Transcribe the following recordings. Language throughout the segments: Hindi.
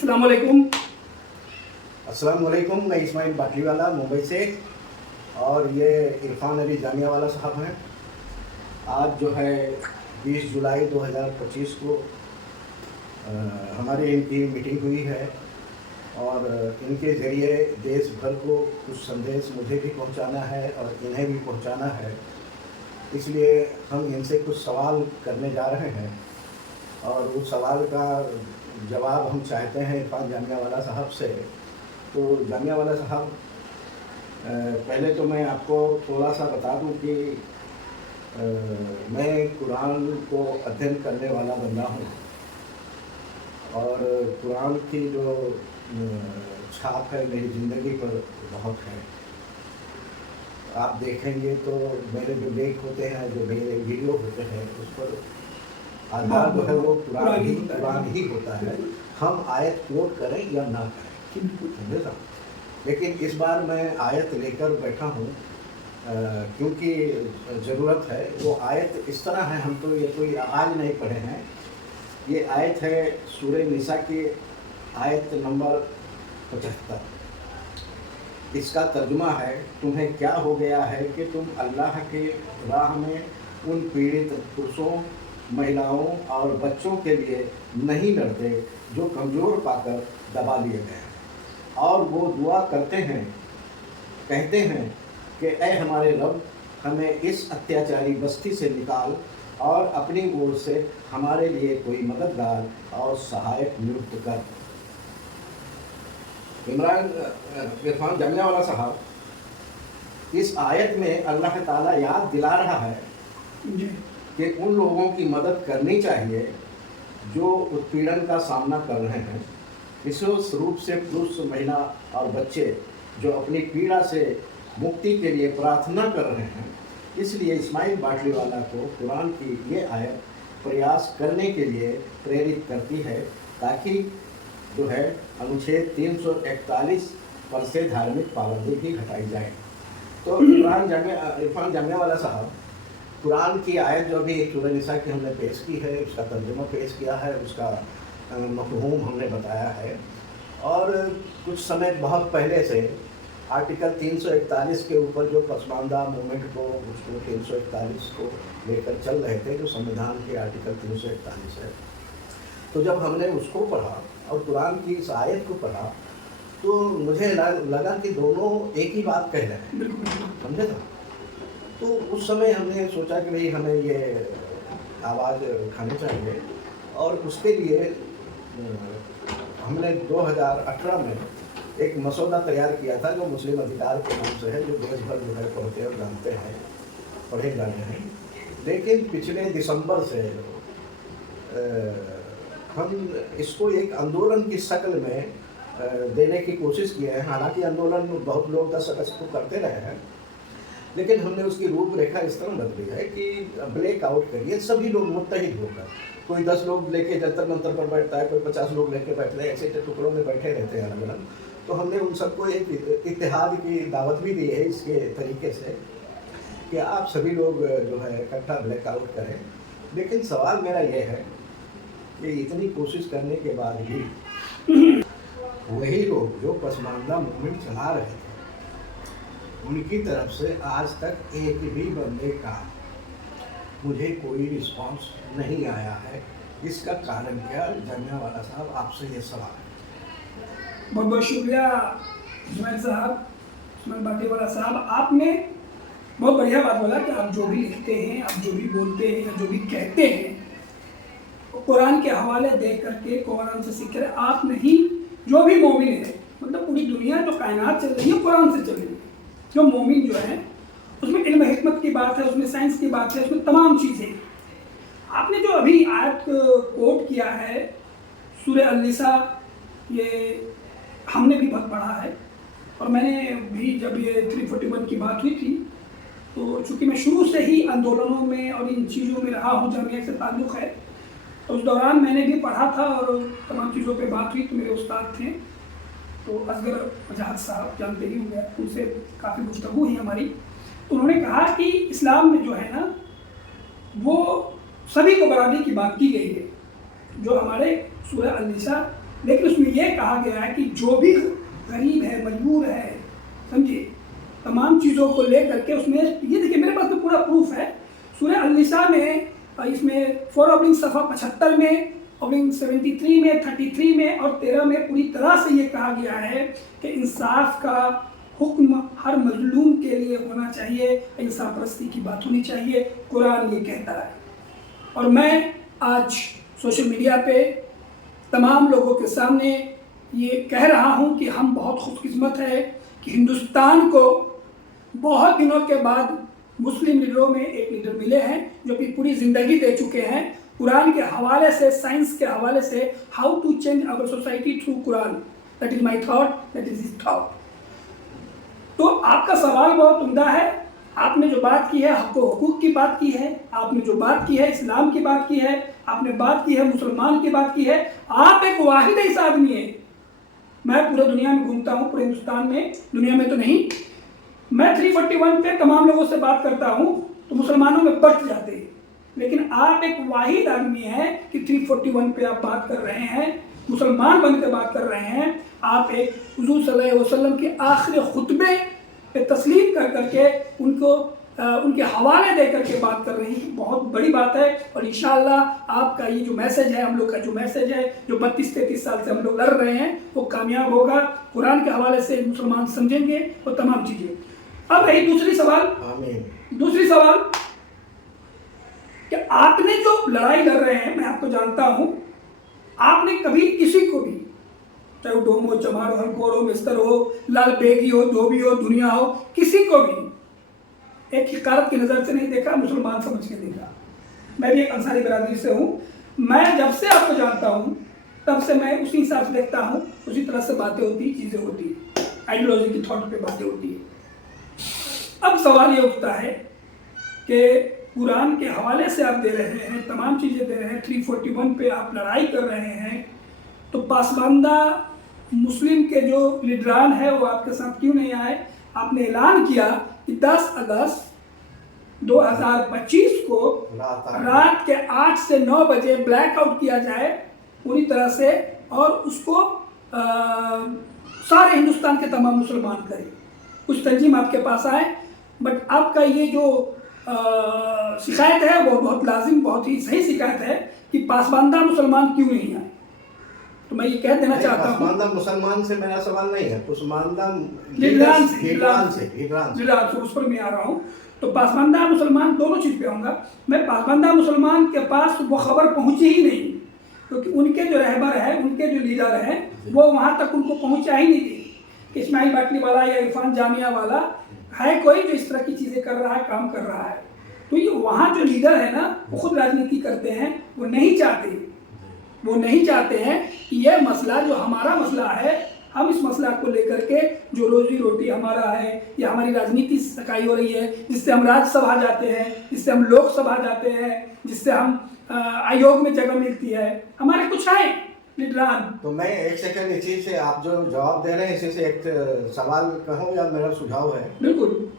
अस्सलाम वालेकुम। अस्सलाम वालेकुम। मैं इस्माइल बाटलीवाला मुंबई से, और ये इरफान अली जामिया वाला साहब हैं। आज जो है 20 जुलाई 2025 को हमारी इनकी मीटिंग हुई है, और इनके ज़रिए देश भर को कुछ संदेश मुझे भी पहुंचाना है और इन्हें भी पहुंचाना है। इसलिए हम इनसे कुछ सवाल करने जा रहे हैं, और उस सवाल का जवाब हम चाहते हैं इरफान जामिया वाला साहब से। तो जामिया वाला साहब, पहले तो मैं आपको थोड़ा सा बता दूं कि मैं कुरान को अध्ययन करने वाला बंदा हूं, और कुरान की जो छाप है मेरी ज़िंदगी पर बहुत है। आप देखेंगे तो मेरे जो लेख होते हैं, जो मेरे वीडियो होते हैं, उस पर आधार जो है वो कुरान ही होता है। हम आयत कोट करें या ना करें, समझे ना। लेकिन इस बार मैं आयत लेकर बैठा हूँ, क्योंकि ज़रूरत है। वो आयत इस तरह है, हम तो ये कोई आज नहीं पढ़े हैं। ये आयत है सूरह निसा की आयत नंबर 75। इसका तर्जुमा है, तुम्हें क्या हो गया है कि तुम अल्लाह के राह में उन पीड़ित पुरुषों, महिलाओं और बच्चों के लिए नहीं लड़ते जो कमज़ोर पाकर दबा लिए गए हैं, और वो दुआ करते हैं, कहते हैं कि ऐ हमारे रब, हमें इस अत्याचारी बस्ती से निकाल और अपनी ओर से हमारे लिए कोई मददगार और सहायक नियुक्त कर। इरफान जामिया वाला साहब, इस आयत में अल्लाह ताला याद दिला रहा है कि उन लोगों की मदद करनी चाहिए जो उत्पीड़न का सामना कर रहे हैं, विशेष रूप से पुरुष, महिला और बच्चे जो अपनी पीड़ा से मुक्ति के लिए प्रार्थना कर रहे हैं। इसलिए इस्माइल बाटलीवाला को कुरान की ये आयत प्रयास करने के लिए प्रेरित करती है, ताकि जो है अनुच्छेद 341 पर से धार्मिक पाबंदी भी हटाई जाए। तो इरफान जामिया वाला साहब, कुरान की आयत जो अभी सूरह निसा की हमने पेश की है, उसका तर्जुमा पेश किया है, उसका मफ़हूम हमने बताया है। और कुछ समय बहुत पहले से आर्टिकल 341 के ऊपर जो पसमानदा मूवमेंट को, उसको 341 को लेकर चल रहे थे, जो संविधान के आर्टिकल 341 है। तो जब हमने उसको पढ़ा और कुरान की इस आयत को पढ़ा, तो मुझे लगा कि दोनों एक ही बात कह रहे हैं, समझे ना। तो उस समय हमने सोचा कि भाई हमें ये आवाज़ उठानी चाहिए, और उसके लिए हमने 2018 में एक मसौदा तैयार किया था, जो मुस्लिम अधिकार के नाम से है, जो देश भर जो है पढ़ते और जानते हैं, पढ़े जाने हैं। लेकिन पिछले दिसंबर से हम इसको एक आंदोलन की शक्ल में देने की कोशिश किए हैं। हालांकि आंदोलन बहुत लोग 10 अगस्त को करते रहे हैं, लेकिन हमने उसकी रूपरेखा इस तरह बदली है कि ब्रेक आउट करिए, सभी लोग मुत्तहिद होकर। कोई 10 लोग लेके जंतर मंतर पर बैठता है, कोई 50 लोग लेके बैठते हैं, ऐसे टुकड़ों में बैठे रहते हैं अलग अलग। तो हमने उन सबको एक इत्तेहाद की दावत भी दी है इसके तरीके से कि आप सभी लोग जो है इकट्ठा ब्लैकआउट करें। लेकिन सवाल मेरा ये है कि इतनी कोशिश करने के बाद भी वही लोग जो पसमानदा मूवमेंट चला रहे थे, उनकी तरफ से आज तक एक भी बंदे का मुझे कोई रिस्पांस नहीं आया है। इसका कारण क्या? जामिया वाला साहब, आपसे ये सवाल है। बहुत बहुत शुक्रिया इस्माइल साहब, इस्माइल बाटलीवाला साहब। आपने बहुत बढ़िया बात बोला कि आप जो भी लिखते हैं, आप जो भी बोलते हैं या जो भी कहते हैं, कुरान के हवाले दे करके, कुरान से सीख कर आप नहीं, जो भी मोमिन है, मतलब पूरी दुनिया जो कायनात चल रही है कुरान से चल रही है। जो मोमिन जो है उसमें इल्म हिकमत की बात है, उसमें साइंस की बात है, उसमें तमाम चीज़ें। आपने जो अभी आयत कोट किया है सूरह अन-निसा, ये हमने भी बहुत पढ़ा है, और मैंने भी जब ये 341 की बात हुई थी, तो चूँकि मैं शुरू से ही आंदोलनों में और इन चीज़ों में रहा हूँ, जामिया से ताल्लुक़ है, तो उस दौरान मैंने भी पढ़ा था और तमाम चीज़ों पे बात हुई। तो मेरे उस्ताद थे, तो असगर जहाद साहब जानते ही होंगे, उनसे काफ़ी गुफ्तगू हुई हमारी। तो उन्होंने कहा कि इस्लाम में जो है ना, वो सभी को बराबरी की बात की गई है। जो हमारे सूरह अन-निसा लेकिन उसमें यह कहा गया है कि जो भी गरीब है, मजबूर है, समझिए, तमाम चीज़ों को लेकर के उसमें ये देखिए मेरे पास तो पूरा प्रूफ है। सूरह अल-निसा में इसमें 4 सफ़ा 75 में, 73 में, 33 में और 13 में पूरी तरह से ये कहा गया है कि इंसाफ का हुक्म हर मजलूम के लिए होना चाहिए, इंसाफ परस्ती की बात होनी चाहिए, कुरान ये कहता है। और मैं आज सोशल मीडिया पे तमाम लोगों के सामने ये कह रहा हूँ कि हम बहुत खुशकिस्मत है कि हिंदुस्तान को बहुत दिनों के बाद मुस्लिम लीडरों में एक लीडर मिले हैं जो कि पूरी ज़िंदगी दे चुके हैं कुरान के हवाले से, साइंस के हवाले से, how to change our society through Quran. That is my thought, that is his thought. तो आपका सवाल बहुत उम्दा है। आपने जो बात की है हक़ व हुकूक की बात की है, आपने जो बात की है इस्लाम की बात की है, आपने बात की है मुसलमान की बात की है। आप एक वाहिद ऐसा आदमी है, मैं पूरे दुनिया में घूमता हूँ, पूरे हिंदुस्तान में, दुनिया में तो नहीं, मैं 341 पे तमाम लोगों से बात करता हूँ तो मुसलमानों में बढ़ जाते हैं, लेकिन आप एक वाहिद आदमी हैं कि 341 पे आप बात कर रहे हैं, मुसलमान बन के बात कर रहे हैं। आप एक हुज़ूर सल्लल्लाहु अलैहि वसल्लम के आखिरी खुतबे पे तस्लीम कर करके उनको उनके हवाले दे करके बात कर रही है, बहुत बड़ी बात है। और इंशाअल्लाह आपका ये जो मैसेज है, हम लोग का जो मैसेज है, जो 32-33 साल से हम लोग लड़ रहे हैं, वो कामयाब होगा। कुरान के हवाले से मुसलमान समझेंगे वो तमाम चीज़ें। अब रही दूसरी सवाल कि आपने जो लड़ाई लड़ रहे हैं, मैं आपको जानता हूं, आपने कभी किसी को भी, चाहे वो डोम हो, चमार हो, हरकोर हो, मिस्तर हो, लाल बेगी हो, धोबी हो, दुनिया हो, किसी को भी एक हिकारत की नज़र से नहीं देखा, मुसलमान समझ के देखा। मैं भी एक अंसारी बरादरी से हूँ, मैं जब से आपको जानता हूँ तब से मैं उसी हिसाब से देखता हूँ, उसी तरह से बातें होती, चीज़ें होती, आइडियोलॉजी की थॉट पे बातें होती है। अब सवाल ये उठता है कि कुरान के हवाले से आप दे रहे हैं, तमाम चीज़ें दे रहे हैं, 341 पे आप लड़ाई कर रहे हैं, तो पासमानदा मुस्लिम के जो लीडरान है वो आपके साथ क्यों नहीं आए? आपने ऐलान किया कि 10 अगस्त 2025 को रात के 8 से 9 बजे ब्लैकआउट किया जाए पूरी तरह से, और उसको सारे हिंदुस्तान के तमाम मुसलमान करें। कुछ तंजीम आपके पास आए, बट आपका ये जो शिकायत है वो बहुत लाजिम, बहुत ही सही शिकायत है कि पासमानदा मुसलमान क्यों नहीं आए। तो मैं ये कह देना चाहता हूँ, पासमानदा मुसलमान से मेरा सवाल नहीं है, पासमानदा लीडरान से उस पर मैं आ रहा हूँ। तो पासमानदा मुसलमान दोनों चीज़ पे आऊँगा मैं। पासमानदा मुसलमान के पास वो खबर पहुँची ही नहीं, क्योंकि उनके जो रहबर है, उनके जो लीडर हैं, वो वहाँ तक उनको पहुँचा ही नहीं दी। इस्माइल बाटली वाला या इरफान जामिया वाला है कोई जो इस तरह की चीज़ें कर रहा है, काम कर रहा है। तो ये वहाँ जो लीडर है ना, वो खुद राजनीति करते हैं, वो नहीं चाहते हैं कि यह मसला जो हमारा मसला है, हम इस मसला को लेकर के जो रोजी रोटी हमारा है या हमारी राजनीति सकाई हो रही है, जिससे हम राज्यसभा जाते हैं, जिससे हम लोकसभा जाते हैं, जिससे हम आयोग में जगह मिलती है, हमारे कुछ है लीडरान। तो मैं एक सेकंड इसी से, आप जो जवाब दे रहे हैं इसी से एक सवाल कहूँ या मेरा सुझाव है। बिल्कुल।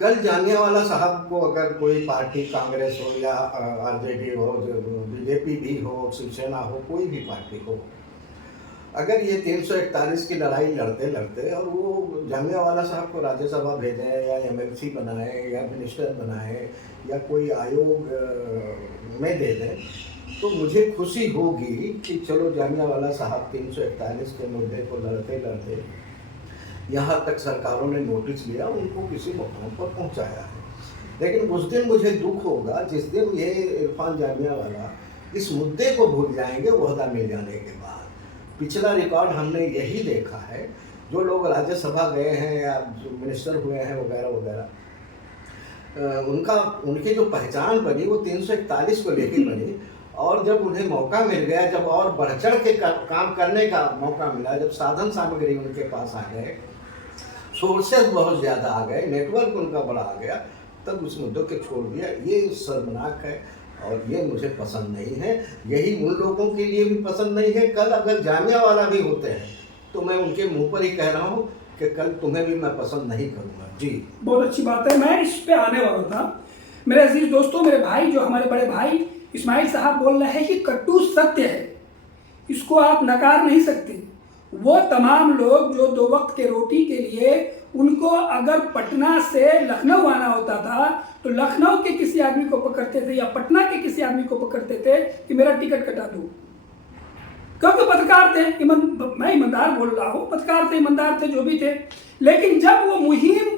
कल जामियावाला साहब को अगर कोई पार्टी, कांग्रेस हो या आरजेडी हो, बीजेपी भी हो, शिवसेना हो, कोई भी पार्टी हो, अगर ये 341 की लड़ाई लड़ते और वो जामियावाला साहब को राज्यसभा भेजें या एमएलसी बनाए या मिनिस्टर बनाए या कोई आयोग में दे दें, तो मुझे खुशी होगी कि चलो जामियावाला साहब 341 के मुद्दे को लड़ते यहाँ तक सरकारों ने नोटिस लिया, उनको किसी मुकाम पर पहुँचाया है। लेकिन उस दिन मुझे दुख होगा जिस दिन ये इरफान जामियावाला इस मुद्दे को भूल जाएंगे ओहदा मिल जाने के बाद। पिछला रिकॉर्ड हमने यही देखा है, जो लोग राज्यसभा गए हैं या जो मिनिस्टर हुए हैं वगैरह वगैरह, उनकी जो पहचान बनी वो 341 को लेकर बनी। और जब उन्हें मौका मिल गया, जब और बढ़ चढ़ के काम करने का मौका मिला, जब साधन सामग्री उनके पास आ गए, सोर्सेज बहुत ज़्यादा आ गए, नेटवर्क उनका बड़ा आ गया, तब उस मुद्दों के छोड़ दिया। ये शर्मनाक है और ये मुझे पसंद नहीं है। यही उन लोगों के लिए भी पसंद नहीं है। कल अगर जामियावाला भी होते हैं तो मैं उनके मुंह पर ही कह रहा हूँ कि कल तुम्हें भी मैं पसंद नहीं करूँगा। जी, बहुत अच्छी बात है, मैं इस पे आने वाला था। मेरे अजीज दोस्तों, मेरे भाई, जो हमारे बड़े भाई इस्माइल साहब बोल रहे हैं कि कटु सत्य है, इसको आप नकार नहीं सकते। वो तमाम लोग जो 2 वक्त के रोटी के लिए, उनको अगर पटना से लखनऊ आना होता था तो लखनऊ के किसी आदमी को पकड़ते थे या पटना के किसी आदमी को पकड़ते थे कि मेरा टिकट कटा दो, क्योंकि पत्रकार थे। मैं ईमानदार बोल रहा हूँ, पत्रकार थे, ईमानदार थे, जो भी थे। लेकिन जब वो मुहिम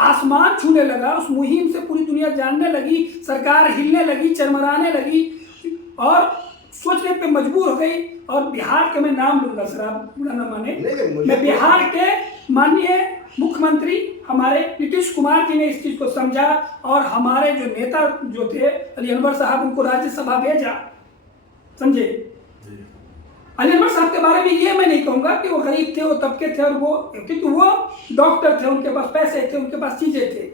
आसमान छूने लगा, उस मुहिम से पूरी दुनिया जानने लगी, सरकार हिलने लगी, चरमराने लगी और सोचने पे मजबूर हो गई। और बिहार के, मैं नाम लूंगा सर, आप बुरा ना माने, मैं बिहार के माननीय मुख्यमंत्री हमारे नीतीश कुमार जी ने इस चीज को समझा और हमारे जो नेता जो थे अली अनवर साहब, उनको राज्यसभा भेजा। समझे? अली अनवर साहब के बारे में ये मैं नहीं कहूंगा कि वो गरीब थे, वो तबके थे, और वो, क्योंकि वो डॉक्टर थे, उनके पास पैसे थे, उनके पास चीजें थे,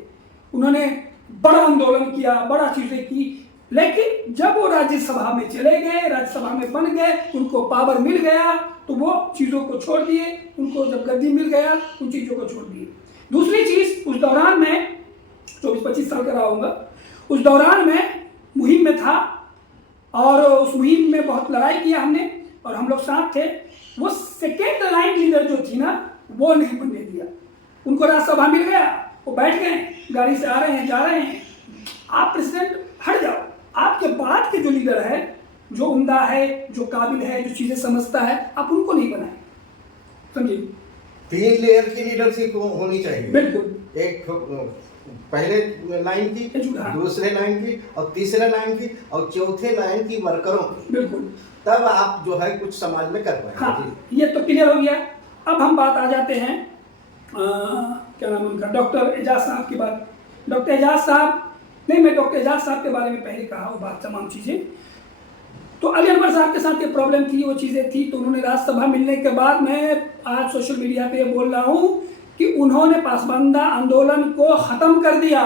उन्होंने बड़ा आंदोलन किया, बड़ा चीजें की। लेकिन जब वो राज्यसभा में चले गए, राज्यसभा में बन गए, उनको पावर मिल गया, तो वो चीज़ों को छोड़ दिए। उनको जब गद्दी मिल गया, उन चीज़ों को छोड़ दिए। दूसरी चीज़, उस दौरान में 24-25 साल का रहा होगा, उस दौरान में मुहिम में था और उस मुहिम में बहुत लड़ाई किया हमने और हम लोग साथ थे। वो सेकेंड लाइन लीडर जो थी ना, वो नहीं बनने दिया। उनको राज्यसभा मिल गया, वो बैठ गए, गाड़ी से आ रहे हैं, जा रहे हैं। आप प्रेसिडेंट हट जाओ, आपके बाद के जो लीडर है, जो उम्दा है, जो काबिल है, जो चीजें समझता है, आप उनको नहीं बनाए। समझिए? 3 लेयर की लीडरशिप होनी चाहिए। बिल्कुल। एक पहले लाइन की, दूसरे लाइन की और तीसरे लाइन की और चौथे लाइन की वर्करों की। बिल्कुल। तब आप जो है कुछ समाज में कर पाएंगे। हाँ, ये तो क्लियर हो गया। अब हम बात आ जाते हैं क्या नाम उनका, डॉक्टर एजाज साहब की बात। डॉक्टर एजाज साहब, नहीं, मैं डॉक्टर एजाज साहब के बारे में पहले कहा वो बात, तमाम चीज़ें। तो अली अनवर साहब के साथ ये प्रॉब्लम थी, वो चीज़ें थी, तो उन्होंने राज्यसभा मिलने के बाद, मैं आज सोशल मीडिया पे बोल रहा हूँ कि उन्होंने पासबंदा आंदोलन को ख़त्म कर दिया।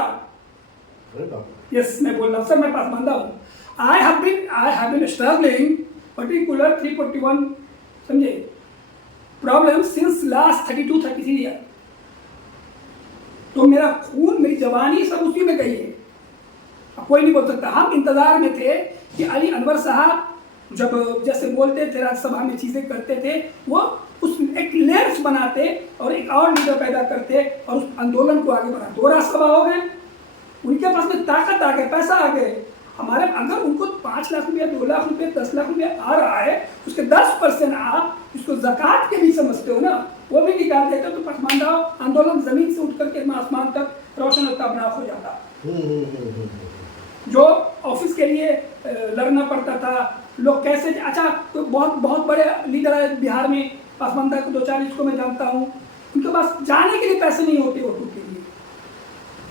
यस, मैं बोल रहा हूँ सर, मैं पासबंदा हूँ। I have been struggling particular 341, समझे, प्रॉब्लम सिंस लास्ट 32-33 ईयर। तो मेरा खून, मेरी जवानी सब उसी में गई है, कोई नहीं बोल सकता। हम इंतजार में थे कि अली अनवर साहब जब जैसे बोलते थे, राज्यसभा में चीज़ें करते थे, वो उस एक लेयर्स बनाते और एक और लीडर पैदा करते और उस आंदोलन को आगे बढ़ाते। वो राज्यसभा हो गए, उनके पास में ताकत आ गए, पैसा आ गए। हमारे, अगर उनको 5 लाख रुपया, 2 लाख रुपया, 10 लाख रुपया आ रहा है, उसके 10% आप इसको ज़कात के भी समझते हो ना, वो भी निकाल देते हो, तो पसमानदा आंदोलन ज़मीन से उठ करके आसमान तक रोशन और ताबनाक हो जाता। जो ऑफिस के लिए लड़ना पड़ता था, लोग कैसे, अच्छा, तो बहुत बड़े लीडर है बिहार में, पासबंदा को 2-4 इसको मैं जानता हूँ, उनके पास जाने के लिए पैसे नहीं होते वोटों के लिए।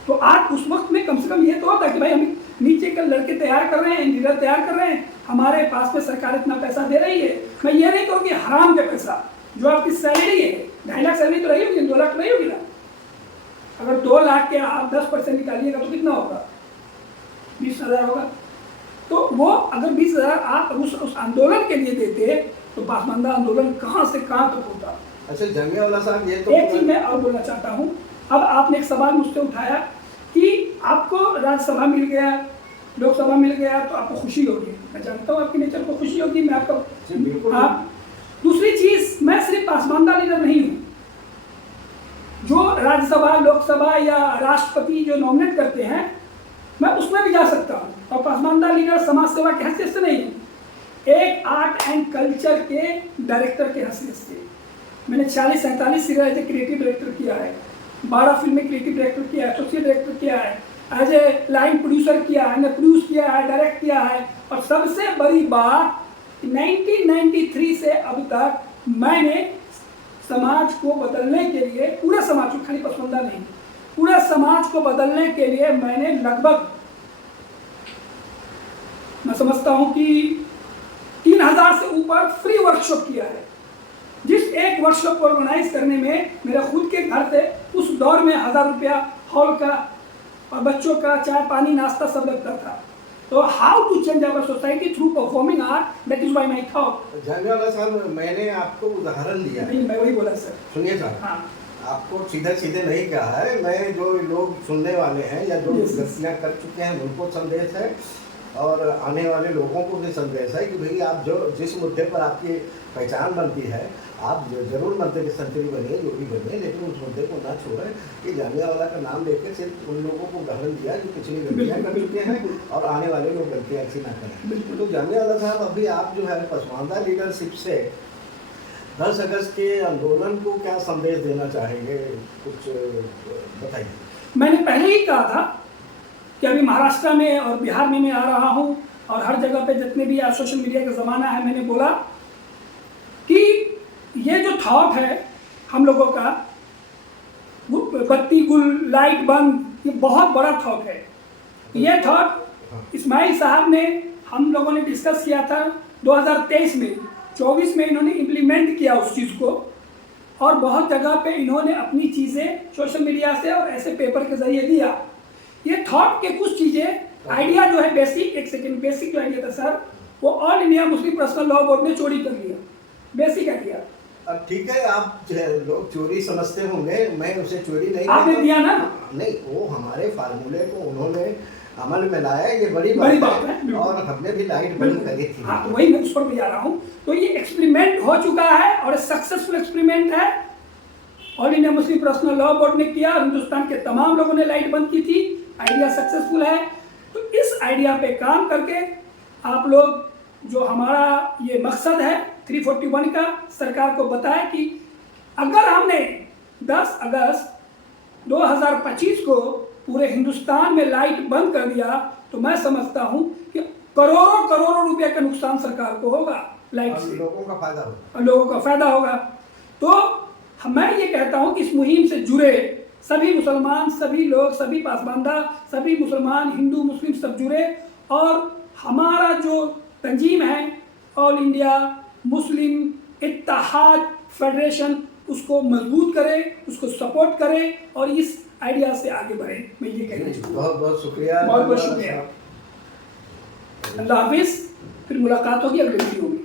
तो आज उस वक्त में कम से कम ये तो होता कि भाई हम नीचे के लड़के तैयार कर रहे हैं, लीडर तैयार कर रहे हैं, हमारे पास में सरकार इतना पैसा दे रही है। मैं ये नहीं कहूँ कि हराम के पैसा, जो आपकी सैलरी है, 2.5 लाख सैलरी तो रही होगी, 2 लाख रही होगी ना। अगर 2 लाख के आप 10% निकालिएगा तो कितना होगा? 20,000 होगा। तो वो अगर 20,000 आप उस आंदोलन के लिए देते तो पासबंदा आंदोलन कहाँ से कहाँ तक होता। अच्छा जमियावाला साहब, ये तो एक चीज मैं और बोलना चाहता हूँ। अब आपने एक सवाल मुझसे उठाया कि आपको राज्यसभा मिल गया, लोकसभा मिल गया, तो आपको खुशी होगी। मैं जानता हूँ आपके नेचर को खुशी होगी, मैं आपको। आप दूसरी चीज, मैं सिर्फ पासबंदा लीडर नहीं हूँ। जो राज्यसभा, लोकसभा या राष्ट्रपति जो नॉमिनेट करते हैं, मैं उसमें भी जा सकता हूँ। और पासबंदा लीडर समाज सेवा के हैसियत से नहीं हूँ, एक आर्ट एंड कल्चर के डायरेक्टर के हैसियत से। मैंने 40-47 serial as a creative director किया है, 12 फिल्में क्रिएटिव डायरेक्टर किया है, एसोसिएट डायरेक्टर किया है, एज ए लाइन प्रोड्यूसर किया है, प्रोड्यूस किया है, डायरेक्ट किया है। और सबसे बड़ी बात, 1993 से अब तक मैंने समाज को बदलने के लिए, पूरे समाज को, खाली पसंदा नहीं, पूरे समाज को बदलने के लिए मैंने लगभग, मैं समझता हूं कि 3000 से ऊपर फ्री वर्कशॉप किया है। जिस एक वर्कशॉप को ऑर्गेनाइज करने में मेरा खुद के घर से उस दौर में 1000 रुपया हॉल का और बच्चों का चाय पानी नाश्ता सब लगता था। तो how to change our society through performing art, that is why my thought. जमियावाला साहब, मैंने आपको उदाहरण दिया। नहीं, मैं वही बोला सर। सुनिए सर, हाँ, आपको सीधे नहीं कहा है, मैं जो लोग सुनने वाले हैं या जो गलतियाँ कर चुके हैं उनको संदेश है और आने वाले लोगों को भी संदेश है कि भाई आप जो जिस मुद्दे पर आपकी पहचान बनती है आप जरूर मंत्री के संतरी बनिए, जो भी बनिए, लेकिन उस मुद्दे को ना छोड़ें कि जामियावाला का नाम लेकर सिर्फ उन लोगों को उदाहरण दिया जो पिछली गलतियाँ कर चुके हैं और आने वाले लोग गलतियाँ ऐसी ना करें। तो जामियावाला साहब, अभी आप जो है पसमानदा लीडरशिप से 10 अगस्त के आंदोलन को क्या संदेश देना चाहेंगे, कुछ बताइए। मैंने पहले ही कहा था कि अभी महाराष्ट्र में और बिहार में मैं आ रहा हूँ और हर जगह पे जितने भी आज सोशल मीडिया का ज़माना है, मैंने बोला कि ये जो थॉट है हम लोगों का, बत्ती गुल लाइट बंद, ये बहुत बड़ा थॉट है। ये थॉट इस्माइल साहब ने, हम लोगों ने डिस्कस किया था 2023 में, 24 में इन्होंने इम्प्लीमेंट किया उस चीज़ को, और बहुत जगह पे इन्होंने अपनी चीज़ें सोशल मीडिया से और ऐसे पेपर के जरिए दिया। ये थॉट के कुछ चीज़ें, आइडिया जो है बेसिक, एक सेकेंड, बेसिक आइडिया था सर, वो all India Muslim personal law board ने चोरी कर लिया, बेसिक आइडिया। ठीक है, आप लोग चोरी समझते होंगे, मैं उसे चोरी नहीं, आपने दिया ना? नहीं, वो हमारे फार्मूले को उन्होंने अमल में लाया, ये बड़ी बात है। और हमने भी लाइट बंद करी थी। हाँ, तो वही मैं उस पर भी जा रहा हूँ। तो ये एक्सपेरिमेंट हो चुका है और सक्सेसफुल एक्सपेरिमेंट है। All India Muslim personal law board ने किया, हिंदुस्तान के तमाम लोगों ने लाइट बंद की थी, आइडिया सक्सेसफुल है। तो इस आइडिया पे काम करके आप लोग, जो हमारा ये मकसद है 341 का, सरकार को बताएं कि अगर हमने 10 अगस्त 2025 को पूरे हिंदुस्तान में लाइट बंद कर दिया तो मैं समझता हूं कि करोड़ों करोड़ों रुपए का नुकसान सरकार को होगा लाइट से, लोगों का फायदा होगा, लोगों का फायदा होगा। तो मैं ये कहता हूं कि इस मुहिम से जुड़े सभी मुसलमान, सभी लोग, सभी पासबांदा, सभी मुसलमान, हिंदू, मुस्लिम सब जुड़े, और हमारा जो तंजीम है ऑल इंडिया मुस्लिम इत्तेहाद फेडरेशन, उसको मजबूत करे, उसको सपोर्ट करे और इस आइडिया से आगे बढ़े। मैं ये कहना चाहूँगा। बहुत बहुत शुक्रिया, बहुत बहुत शुक्रिया। अल्लाह हाफिज़, फिर मुलाकात होगी अगले वीडियो में।